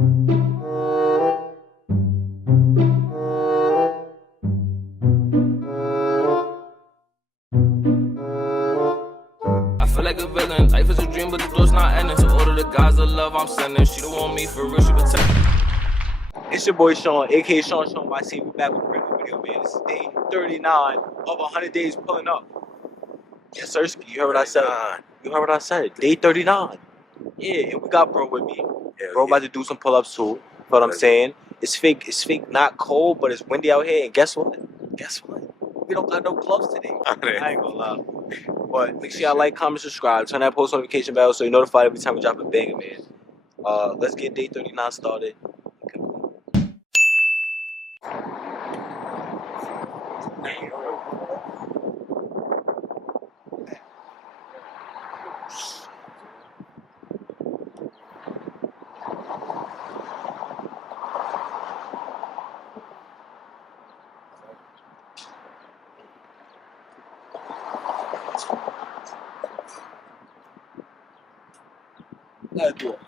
I feel like a villain. Life is a dream, but the door's not ending. So all of the guys of love I'm sending. She don't want me for real, she protect. It's your boy Shawn, aka ShawnShawn YC. We back with a brand new video, man. This is day 39 of 100 days pulling up. Yes, sir. You heard what I said. You heard what I said. Day 39. Yeah, and we got bro with me. Bro about to do some pull-ups too. You know what I'm saying? It's fake. It's fake. Not cold, but it's windy out here. And guess what? Guess what? We don't got no gloves today. I ain't gonna lie. But make sure y'all like, comment, subscribe, turn that post notification bell so you're notified every time we drop a banger, man. Let's get day 39 started. Gotta do it.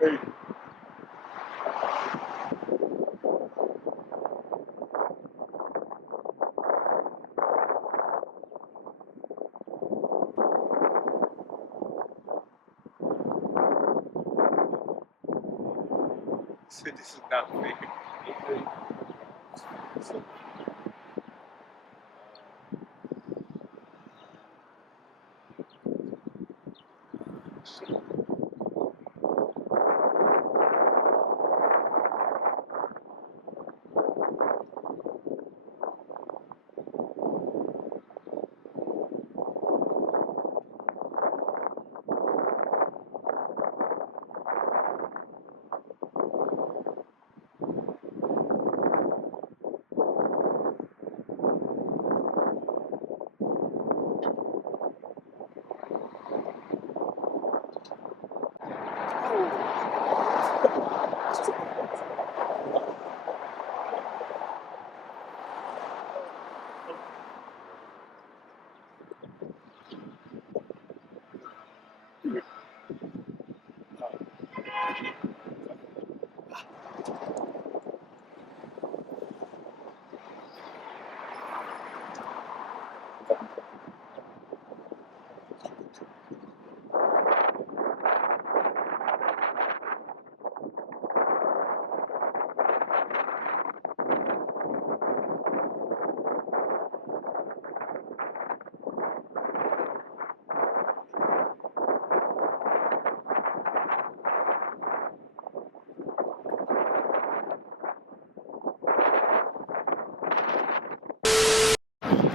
Hey. So this is not fair.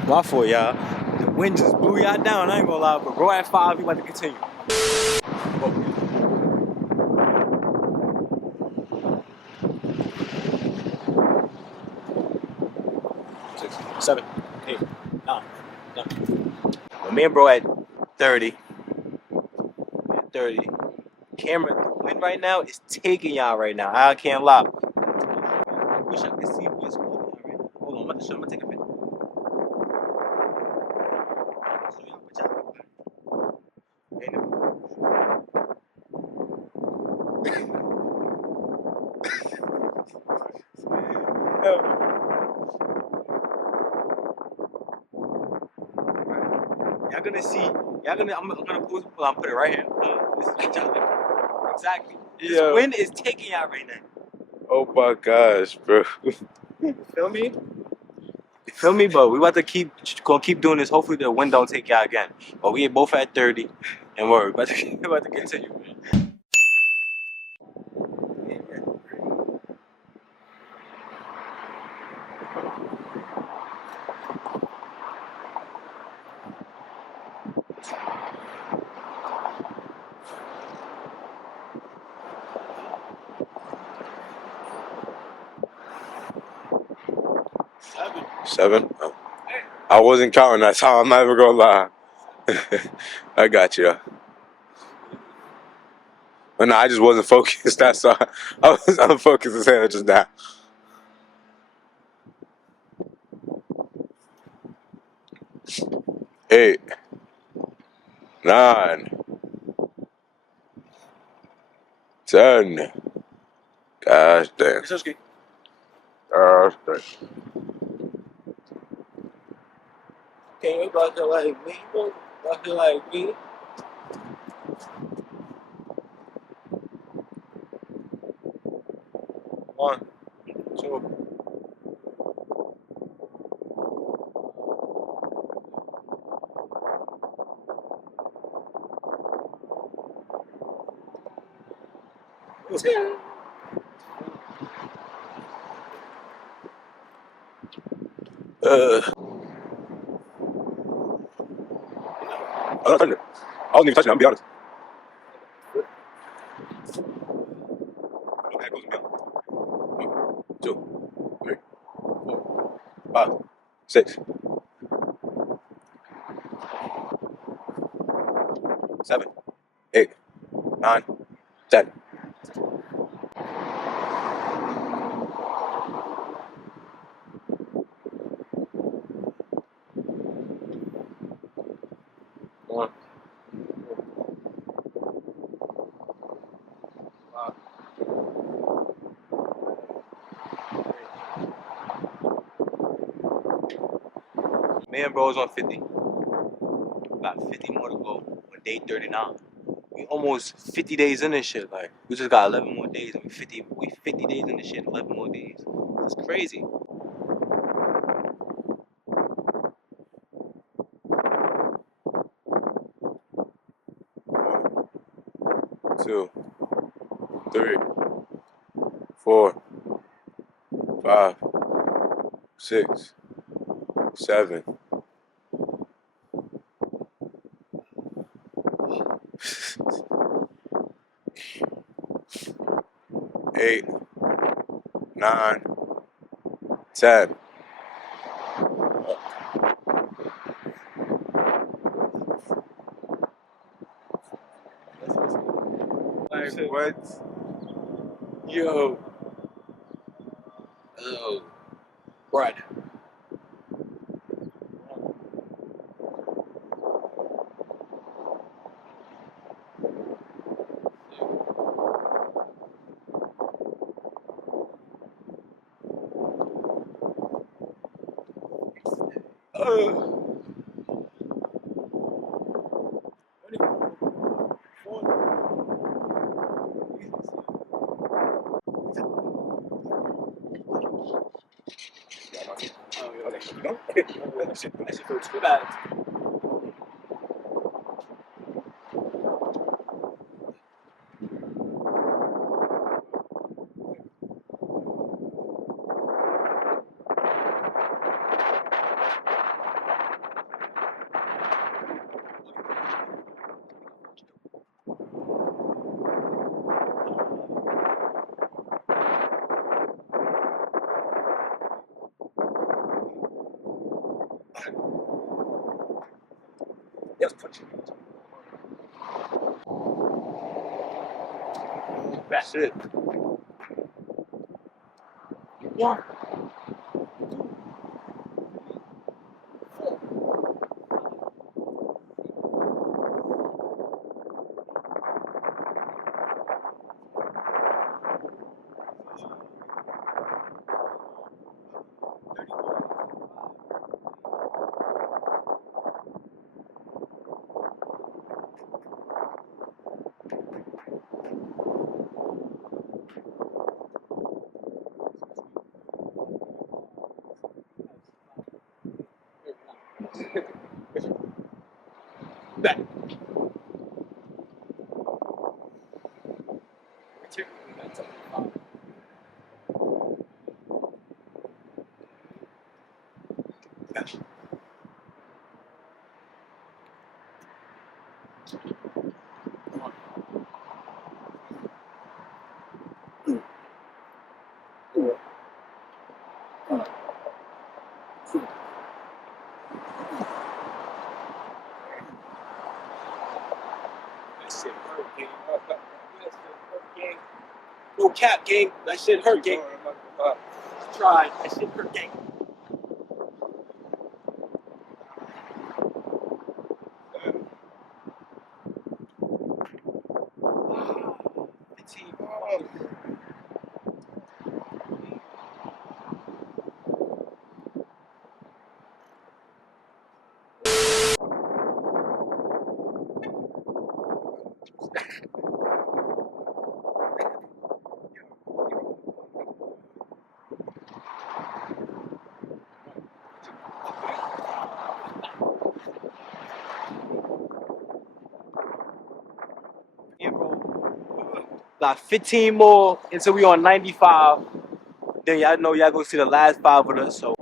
My fault, y'all. The wind just blew y'all down, I ain't gonna lie, but bro at 5, he about to continue. Whoa. 6, 7, 8, 9, 10. Well, me and bro at 30. At 30. Camera, the wind right now is taking y'all right now. I can't lie. I wish I could see what's holding y'all right now. Hold on, I'm about to show. I'm gonna take a picture. Y'all gonna see. I'm gonna put it right here. This is what y'all looking for. Exactly. This wind is taking y'all right now. Oh my gosh, bro. You feel me? You feel me? But we about to keep doing this. Hopefully the wind don't take y'all again. But we both at 30, and we're about to continue. Seven? Oh. I wasn't counting that time. I'm not even gonna lie. I got you. But no, I just wasn't focused. That's all. I was unfocused as hell just now. 8, 9, 10. Gosh damn. Gosh dang. Can you rock it like me? Rock it like me. One, two. I wasn't even touching it, I'm gonna be honest. Okay, goes down. 1, 2, 3, 4, 5, 6, 7, 8, 9, 10. One. Me and bro is on 50. Got 50 more to go on day 39. We almost 50 days in this shit. Like, we just got 11 more days and we 50 days in this shit, 11 more days. It's crazy. 2, 3, 4, 5, 6, 7. 8, 9, 10. Like, What? yo. Oh. Right. That shit feels too bad. Yes, punch it. That's it. One. Back. That shit hurt, gang. No cap, gang. That shit hurt, gang. Tried. That shit hurt, gang. Yeah, bro. Got 15 more until we on 95. Then y'all know y'all gonna see the last 5 of us. So.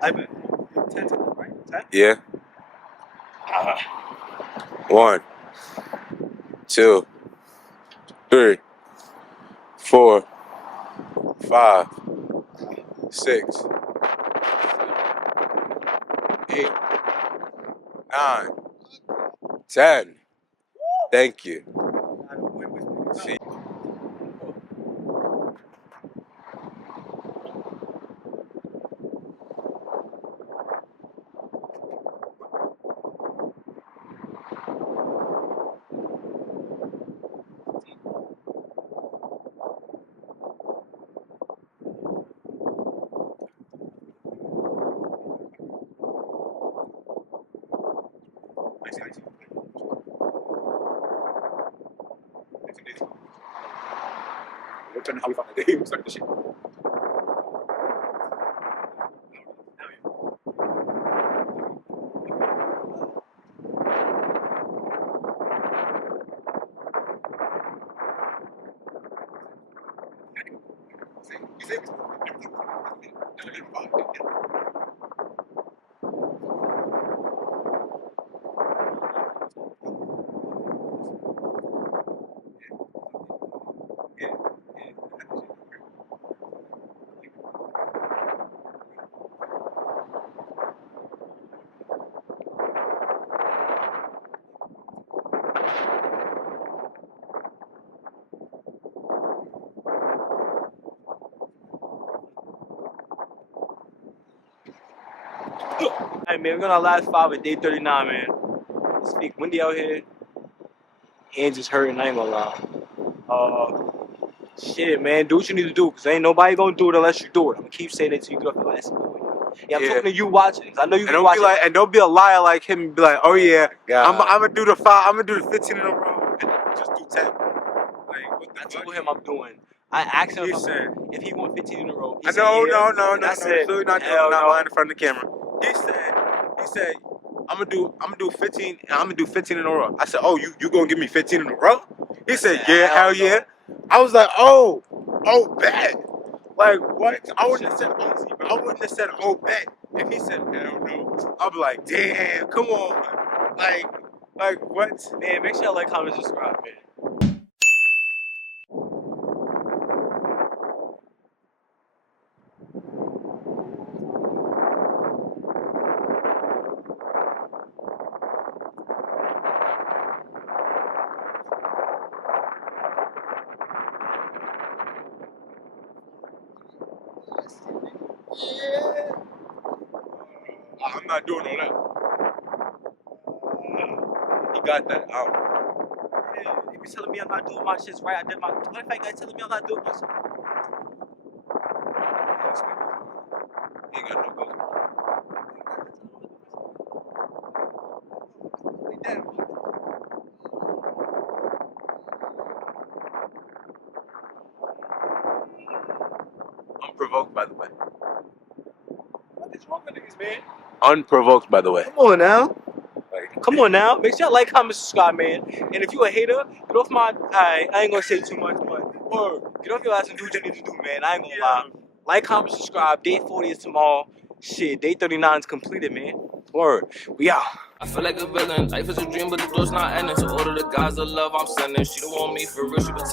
I bet 10 to them, right? 10? Yeah. 1, 2, 3, 4, 5, 6, 8, 9, 10. Thank you. See. We're trying to how we found the day. We started the shit. Hey man, we're gonna last 5 at day 39, man. It's big windy out here. Hands just hurting, I ain't gonna lie. Shit, man, do what you need to do, cause ain't nobody gonna do it unless you do it. I'm gonna keep saying it till you get off the last point. Yeah, I'm talking to you watching, cause I know you can watch it. And don't be a liar like him and be like, oh yeah, God. I'm gonna do the 5, I'm gonna do the 15 in a row, and then just do 10. Like, what the I fuck? told him I'm doing. I asked him He said, if he want 15 in a row. He I said, know, yeah. no, And I said, absolutely not, hell not no. lying in front of the camera. He said, I'm gonna do 15, and I'm gonna do 15 in a row. I said, oh, you gonna give me 15 in a row? He said, yeah, hell yeah. I was like, oh, bet. Like what? I wouldn't have said, oh, bet. If he said, hell no, I'd be like, damn, come on, like what? Man, make sure y'all like, comment, subscribe, man. I'm not doing all that. He got that. Yeah, he be telling me I'm not doing my shit right. I did my. What if I guy telling me I'm not doing my shit? He ain't got no goals. Unprovoked, by the way. What is wrong with niggas, man? Unprovoked, by the way. Come on now. Like, Come on now. Make sure you like, comment, subscribe, man. And if you a hater, get off my... I ain't gonna say too much, but... get off your ass and do what you need to do, man. I ain't gonna lie. Like, comment, subscribe. Day 40 is tomorrow. Shit, day 39 is completed, man. Word. We out. I feel like a villain. Life is a dream, but the door's not ending. So order the guys of love I'm sending. She don't want me for real. She been